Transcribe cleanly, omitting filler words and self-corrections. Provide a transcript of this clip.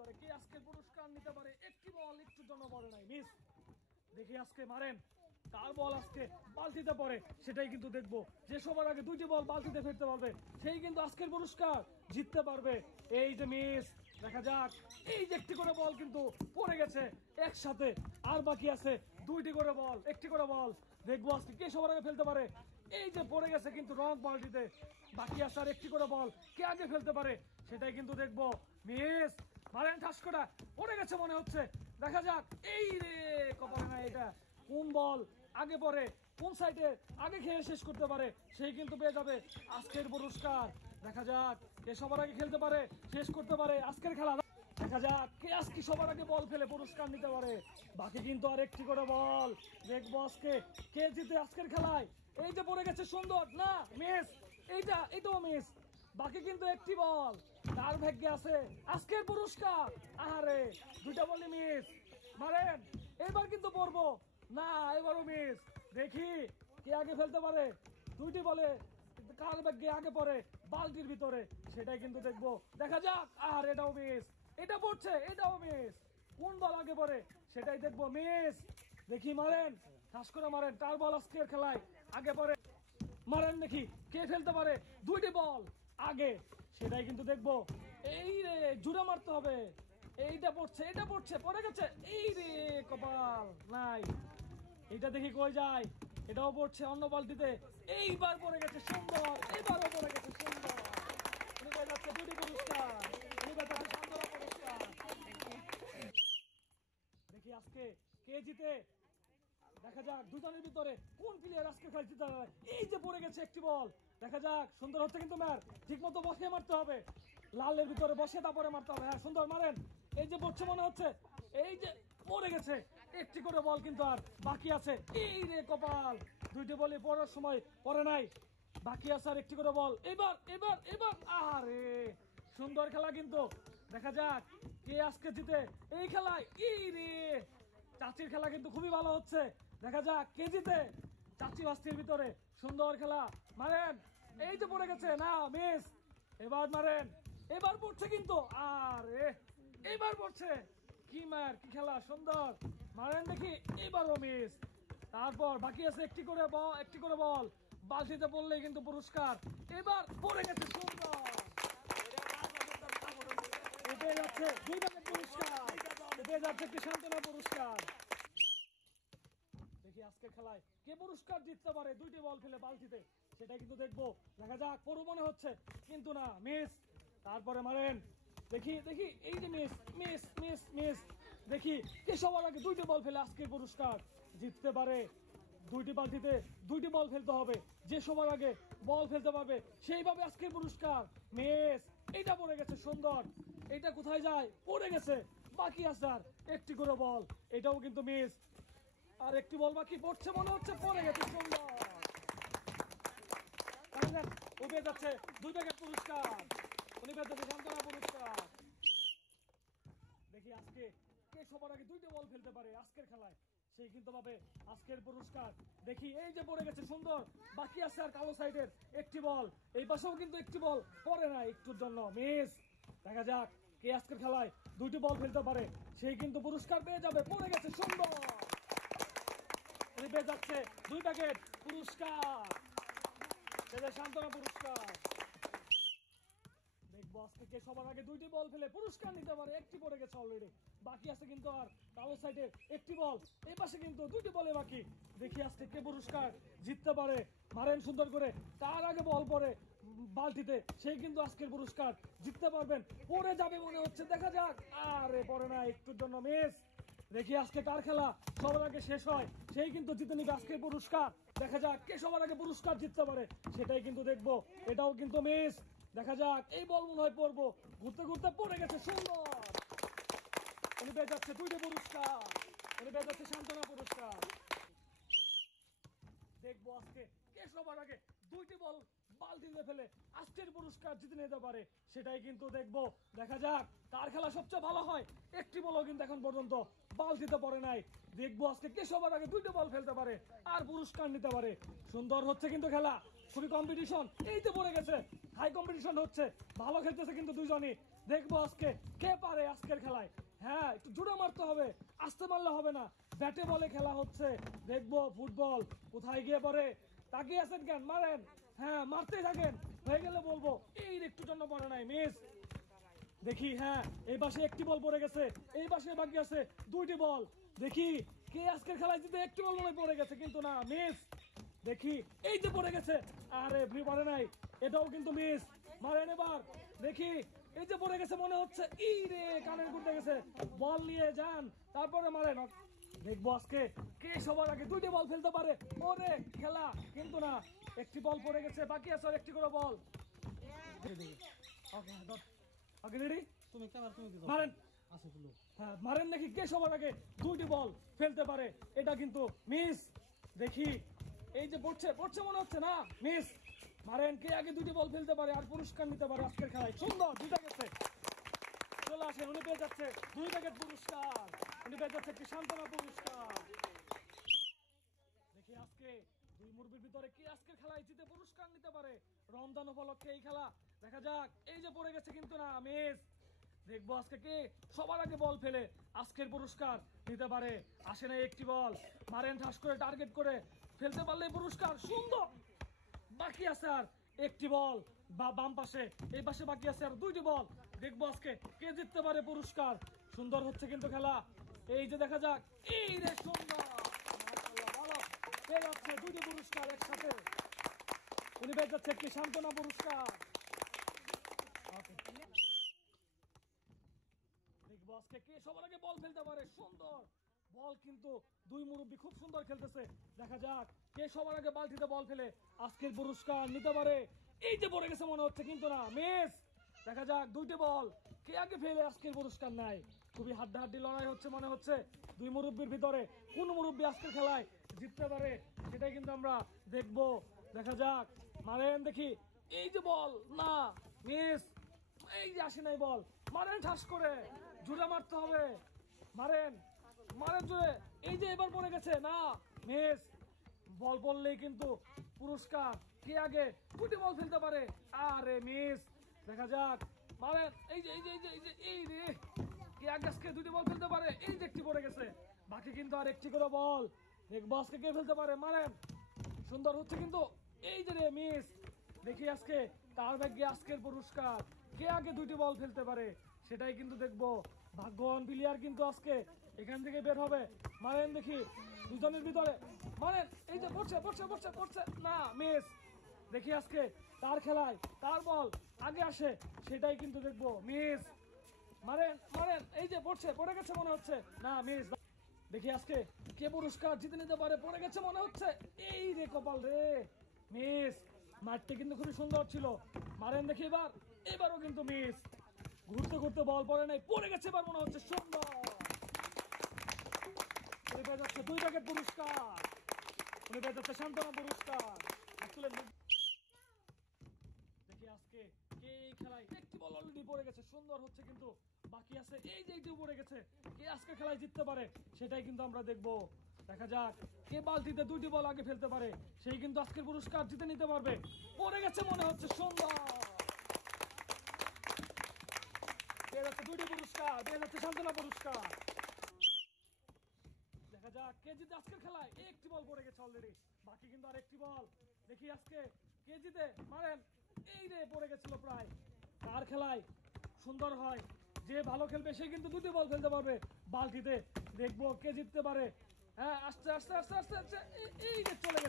ভিতরে কে আজকে পুরস্কার নিতে পারে। একটি বল একটু জন্য পড়ে নাই, মিস। দেখি আজকে মারেন কার বল আজকে বালতিতে পড়ে, সেটাই কিন্তু দেখবো। যে সবার আগে দুইটি বল বালতিতে ফেলতে পারবে সেই কিন্তু আজকের পুরস্কার জিততে পারবে। এই যে মিস, দেখা যাক। এই যে একটি করে বল কিন্তু পড়ে গেছে একসাথে, আর বাকি আছে দুইটি করে বল, একটি করে বল। দেখবো আজকে কে সবার আগে ফেলতে পারে। এই যে পড়ে গেছে কিন্তু রং বালতিতে, বাকি আছে আর একটি করে বল, কে আগে ফেলতে পারে সেটাই কিন্তু দেখবো। মিস মারেন ঠাস করে, পড়ে গেছে মনে হচ্ছে, দেখা যাক। এই রে কপালে না, এটা কোন বল আগে পড়ে, কোন সাইডে আগে খেয়ে শেষ করতে পারে সেই কিন্তু পেয়ে যাবে আজকের পুরস্কার। দেখা যাক কে সবার আগে খেলতে পারে, শেষ করতে পারে আজকের খেলা। দেখা যাক কে আজকে সবার আগে বল ফেলে পুরস্কার নিতে পারে। বাকি কিন্তু আর একটি করে বল, দেখবো আজকে কে জিতে আজকের খেলায়। এই যে পড়ে গেছে সুন্দর, না মিস, এইটাও মিস। বাকি কিন্তু একটি বল, তার ভাগ্যে আছে আজকের পুরস্কার। আহারে দুইটা বলই মিস, মারেন। এবার কিন্তু পড়বো না, এবারও মিস। দেখি কে আগে ফেলতে পারে, দুইটি বলে কার ভাগ্যে আগে পড়ে বালতির ভিতরে সেটাই কিন্তু দেখবো। দেখা যাক, আর এটাও মিস, এটা পড়ছে, এটাও মিস। কোন বল আগে পড়ে সেটাই দেখবো, মিস। দেখি মারেন ঠাস করে মারেন, কার বল আজকের খেলায় আগে পড়ে, মারেন দেখি কে ফেলতে পারে দুইটি বল আগে সেটাই কিন্তু দেখবো। এই রে জুড়ে মারতে হবে, এইটা পড়ছে, এটা পড়ছে, পড়ে গেছে। এই রে কপাল নাই, এইটা দেখি কই যায়। এটাও পড়ছে অন্য বালতিতে, এইবার পড়ে গেছে সুন্দর, এবারও পড়ে গেছে সুন্দর। উনি পেয়ে যাচ্ছে দুটি পুরস্কার, উনি পেয়ে যাচ্ছে সুন্দর পুরস্কার। দেখি আজকে কে জিতে, দেখা যাক দুজনের ভিতরে কোন প্লেয়ার আজকে খেলা জিতে। এই যে পড়ে গেছে একটি বল, দেখা যাক সুন্দর হচ্ছে কিন্তু ম্যার, ঠিক মতো বসে মারতে হবে, লালের ভিতরে বসে তারপরে মারতে হবে। হ্যাঁ সুন্দর মারেন, এই যে পড়ছে মনে হচ্ছে, এই যে পড়ে গেছে একটি করে বল কিন্তু আর বাকি আছে। এই রে কপাল, দুইটি বলই পড়ার সময় পড়ে নাই, বাকি আছে আর একটি করে বল। এবার এবার এবার, আরে সুন্দর খেলা কিন্তু, দেখা যাক কে আজকে জিতে এই খেলায়। এই রে চাচির খেলা কিন্তু খুবই ভালো হচ্ছে, দেখা যাক কে জিতে চাচি বাস্তির ভিতরে। সুন্দর খেলা, মারেন। এই যে পড়ে গেছে, না মিস। এবার মারেন, এবার পড়ছে কিন্তু, আরে এবার পড়ছে, কি মার কি খেলা, সুন্দর মারেন দেখি, এবারও মিস। তারপর বাকি আছে একটি করে বল, একটি করে বল বালতিতে পড়লেই কিন্তু পুরস্কার। এবার পড়ে গেছে সুন্দর, এটাই যাচ্ছে দুই ভাগের পুরস্কার, এটাই যাচ্ছে একটি সান্ত্বনা পুরস্কার। দেখি আজকের খেলায় কে পুরস্কার জিততে পারে দুইটি বল ফেলে বালতিতে সেটা কিন্তু দেখবো। দেখা যাক, পড়ু মনে হচ্ছে কিন্তু না, মিস। তারপরে মারেন, দেখি দেখি, এই যে মিস মিস মিস মিস। দেখি কে সবার আগে দুইটি বল ফেলে আজকের পুরস্কার জিততে পারে। দুইটি বালতিতে দুইটি বল ফেলতে হবে, যে সবার আগে বল ফেলতে পারবে সেইভাবে আজকের পুরস্কার। মিস, এইটা পড়ে গেছে সুন্দর, এইটা কোথায় যায়, পড়ে গেছে। বাকি আছে আর একটি করে বল, এটাও কিন্তু মিস। আর একটি বল বাকি, পড়ছে মনে হচ্ছে, পড়ে গেছে সুন্দর। ও পেয়ে যাচ্ছে দুই প্যাকেট পুরস্কার, উনি পেয়ে যাচ্ছে সান্ত্বনা পুরস্কার। দেখি আজকে কে সবার আগে দুইটা বল ফেলতে পারে আজকের খেলায় সেই কিন্তু পাবে আজকের পুরস্কার। দেখি এই যে পড়ে গেছে সুন্দর, বাকি আছে আর কালো সাইডের একটি বল, এই পাশেও কিন্তু একটি বল পড়ে না, একটুর জন্য মিস। দেখা যাক কে আজকের খেলায় দুইটি বল ফেলতে পারে সেই কিন্তু পুরস্কার পেয়ে যাবে। পড়ে গেছে সুন্দর, পেয়ে যাচ্ছে দুই প্যাকেট পুরস্কার, সান্ত্বনা পুরস্কার। দেখবো আজকে কে সবার আগে দুইটি বল ফেলে পুরস্কার নিতে পারে। একটি পড়ে গেছে অলরেডি, বাকি আছে কিন্তু আর কালো সাইডে একটি বল, এই পাশে কিন্তু দুইটি বলে বাকি। দেখি আজকে কে পুরস্কার জিততে পারে, মারেন সুন্দর করে, তার আগে বল পড়ে বালতিতে সেই কিন্তু আজকের পুরস্কার জিততে পারবেন। পড়ে যাবে মনে হচ্ছে, দেখা যাক, আরে পড়ে না, একটুর জন্য মিস। দেখি আজকে কার খেলা সবার আগে শেষ হয় সেই কিন্তু জিতে নিবে আজকের পুরস্কার। দেখা যাক কে সবার আগে পুরস্কার জিততে পারে সেটাই কিন্তু দেখবো, এটাও কিন্তু মিস। দেখা যাক, এই বল মনে হয় পড়বো, ঘুরতে ঘুরতে পড়ে গেছে সুন্দর, উনি পেয়ে যাচ্ছে দুইটি পুরস্কার, উনি পেয়ে যাচ্ছে সান্ত্বনা পুরস্কার। দেখবো আজকে কে সবার আগে দুইটি বল বালতিতে ফেলে আজকের পুরস্কার জিতে নিতে পারে সেটাই কিন্তু দেখবো। দেখা যাক কার খেলা সবচেয়ে ভালো হয়, একটি বলও কিন্তু এখন পর্যন্ত বালতিতে পড়ে নাই। দেখবো আজকে কে সবার আগে দুইটা বল ফেলতে পারে আর পুরস্কার নিতে পারে। সুন্দর হচ্ছে কিন্তু খেলা, খুবই কম্পিটিশন, এই তো পড়ে গেছে, হাই কম্পিটিশন হচ্ছে, ভালো খেলতেছে কিন্তু দুইজনই। দেখবো আজকে কে পারে আজকের খেলায়। হ্যাঁ, একটু জোরে মারতে হবে, আস্তে মারলে হবে না। ব্যাটে বলে খেলা হচ্ছে, দেখবো ফুটবল কোথায় গিয়ে পড়ে। তাকিয়ে আছেন কেন, মারেন। হ্যাঁ, মারতেই থাকেন, হয়ে গেলে বলবো। এই একটু জন্য পড়ে নাই, মিস। দেখি, হ্যাঁ, এই পাশে একটি বল পড়ে গেছে, এই পাশে বাকি আছে দুইটি বল। দেখি কে আজকের খেলায় জিতে, একটি বল মনে পড়ে গেছে কিন্তু না, মিস। দেখি এই যে পড়ে গেছে, আরে ভি পারে নাই, এটাও কিন্তু মিস। মারেন এবার, দেখি এই যে পড়ে গেছে মনে হচ্ছে, ই রে কানের করতে গেছে, বল নিয়ে যান তারপরে মারেন। দেখবো আজকে কে সবার আগে দুইটি বল ফেলতে পারে। ওরে খেলা কিন্তু না, একটি বল পড়ে গেছে, বাকি আছে আর একটি করে বল। ওকে ওকে, রেডি, তুমি কেমন তুমি দিছো মারেন। আছে গুলো হ্যাঁ, মারেন দেখি কে সবার আগে দুইটি বল ফেলতে পারে। এটা কিন্তু মিস। দেখি এই যে পড়ছে পড়ছে মনে হচ্ছে না, মিস। মারেন কে আগে দুইটি বল ফেলতে পারে আর পুরস্কার নিতে পারে আজকের খেলায়। সুন্দর, দুইটা গেছে। চলে আসেন, উনি পেয়ে যাচ্ছে 2 প্যাকেট পুরস্কার, উনি পেয়ে যাচ্ছে একটি সান্ত্বনা পুরস্কার। দেখি আজকে দুই মুরগির ভিতরে কে আজকের খেলায় জিতে পুরস্কার নিতে পারে। রমজান উপলক্ষে এই খেলা, দেখা যাক। এই যে পড়ে গেছে কিন্তু না, মিস। দেখবো আজকে কে সবার আগে বল ফেলে আজকের পুরস্কার নিতে পারে। আসে না একটি বল, মারেন ঠাস করে, টার্গেট করে ফেলতে পারলে পুরস্কার। সুন্দর, বাকি আছে আর একটি বল, বা বাম পাশে, এই পাশে বাকি আছে আর দুইটি বল। দেখবো আজকে কে জিততে পারে পুরস্কার। সুন্দর হচ্ছে কিন্তু খেলা, এই যে দেখা যাক। এই রে সুন্দর, মাশাআল্লাহ, ভালো পেয়ে যাচ্ছে দুইটি পুরস্কার একসাথে। উনি পেয়ে যাচ্ছে একটি সান্ত্বনা পুরস্কার। ওকে, দেখবো আজকে কে সবার আগে বল ফেলতে পারে। সুন্দর বল কিন্তু দুই মুরব্বী খুব সুন্দর খেলতেছে। দেখা যাক কে সবার আগে বালতিতে বল ফেলে আজকের পুরস্কার নিতে পারে। এই যে পড়ে গেছে মনে হচ্ছে কিন্তু না, মিস। দেখা যাক দুইটি বল কে আগে ফেলে আজকের পুরস্কার নাই। খুবই হাড্ডাহাড্ডি লড়াই হচ্ছে মনে হচ্ছে দুই মুরব্বীর ভিতরে। কোন মুরব্বী আজকের খেলায় জিততে পারে সেটাই কিন্তু আমরা দেখবো। দেখা যাক, মারেন দেখি। এই যে বল না, মিস। এই যে আসে নাই বল, মারেন ঠাস করে, জোরে মারতে হবে। মারেন মারেন জোরে। এই যে এবার পড়ে গেছে না, মিস। বল পড়লেই কিন্তু পুরস্কার। কে আগে দুটি বল ফেলতে পারে, আরে মিস। দেখা যাক, মারেন। এই যে এই যে এই যে এই যে এই রে, কে আগে আজকে দুটি বল ফেলতে পারে। এই যে একটি পড়ে গেছে, বাকি কিন্তু আর একটি করে বল। দেখবো আজকে কে ফেলতে পারে, মারেন। সুন্দর হচ্ছে কিন্তু, এই যে রে, মিস। দেখি আজকে তার ভাগ্যে আজকের পুরস্কার কে আগে দুইটি বল ফেলতে পারে সেটাই কিন্তু দেখবো। ভাগ্যবান প্লেয়ার কিন্তু আজকে এখান থেকে বের হবে। মারেন দেখি দুজনের ভিতরে, মারেন। এই যে পড়ছে পড়ছে পড়ছে পড়ছে না, মিস। দেখি আজকে তার খেলায় তার বল আগে আসে সেটাই কিন্তু দেখবো, মিস। মারেন মারেন, এই যে পড়ছে, পড়ে গেছে মনে হচ্ছে না, মিস। দেখি আজকে কে পুরস্কার জিতে নিতে পারে, পড়ে গেছে মনে হচ্ছে। এই রে কপাল রে, মিস। মাঠটা কিন্তু খুবই সুন্দর ছিল। মারেন দেখি এবার, এবারও কিন্তু মিস। ঘুরতে ঘুরতে বল পড়ে নাই, পড়ে গেছে এবার মনে হচ্ছে। সুন্দর, উনি পেয়ে যাচ্ছে 2 প্যাকেট পুরস্কার, উনি পেয়ে যাচ্ছে সান্ত্বনা পুরস্কার। আসলে দেখি আজকে কে এই খেলায় একটি বল অলরেডি পড়ে গেছে। সুন্দর হচ্ছে কিন্তু, বাকি আছে এই যে এইটিও পড়ে গেছে। কে আজকে খেলায় জিততে পারে সেটাই কিন্তু আমরা দেখবো। দেখা যাক কে বালতিতে দুইটি বল আগে ফেলতে পারে সেই কিন্তু আজকের পুরস্কার জিতে নিতে পারবে। পড়ে গেছে মনে হচ্ছে, সুন্দর। পেয়ে যাচ্ছে দুইটি পুরস্কার, পেয়ে যাচ্ছে সান্ত্বনা পুরস্কার। দেখা যাক কে জিতে আজকের খেলায়। একটি বল পড়ে গেছে অলরেডি, বাকি কিন্তু আর একটি বল। দেখি আজকে কে জিতে, মারেন। এই রে পড়ে গেছিল প্রায়। কার খেলায় সুন্দর হয়, যে ভালো খেলবে সে কিন্তু দুটি বল ফেলতে পারবে বালতিতে। দেখবো কে জিততে পারে। হ্যাঁ, আস্তে আস্তে আস্তে আস্তে আস্তে, এই যে চলে